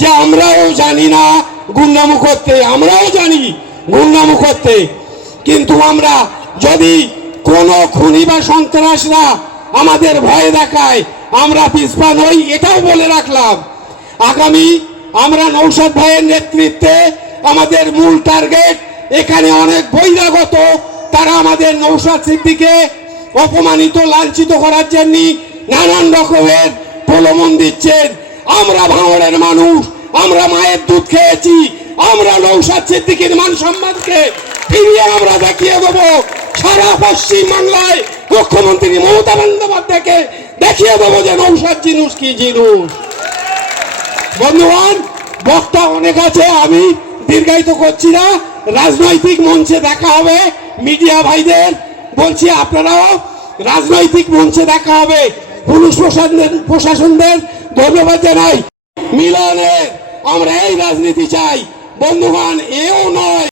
যে আমরাও জানি না গুন্ডামু করতে আমরাও জানি গুন্ডামু করতে কিন্তু আমরা যদি কোনো খুনি বা সন্ত্রাসরা আমাদের ভয় দেখায়, আমরা পিছপা নই এটাও বলে রাখলাম। আগামী আমরা নৌসাদ ভাইয়ের নেতৃত্বে আমাদের মূল টার্গেট, এখানে অনেক বহিরাগত, তারা আমাদের নৌসাদ সিদ্দিকে অপমানিত, লাঞ্ছিত করার জন্য নানান রকমের প্রলোভন দিচ্ছেন। আমরা ভাঙড়ের মানুষ, আমরা মায়ের দুধ খেয়েছি, আমরা নৌসাদ সিদ্দিকের মান সম্মানকে ফিরিয়ে আমরা দেখিয়ে দেবো। সারা পশ্চিম বাংলায় মুখ্যমন্ত্রী মমতা বন্দ্যোপাধ্যায়কে দেখিয়ে দেবো যে নৌসাদ জিনিস কি জিনিস। বন্ধুগণ, বক্তা অনেক আছে, আমি দীর্ঘায়িত করছি না। রাজনৈতিক মঞ্চে দেখা হবে মিডিয়া ভাইদের। বলছি আপনারাও রাজনৈতিক মঞ্চে দেখা হবে পুলিশ প্রশাসনের প্রশাসনদের। ধন্যবাদ জানাই। মিলনের আমরা এই রাজনীতি চাই। বন্ধুগণ এও নয়।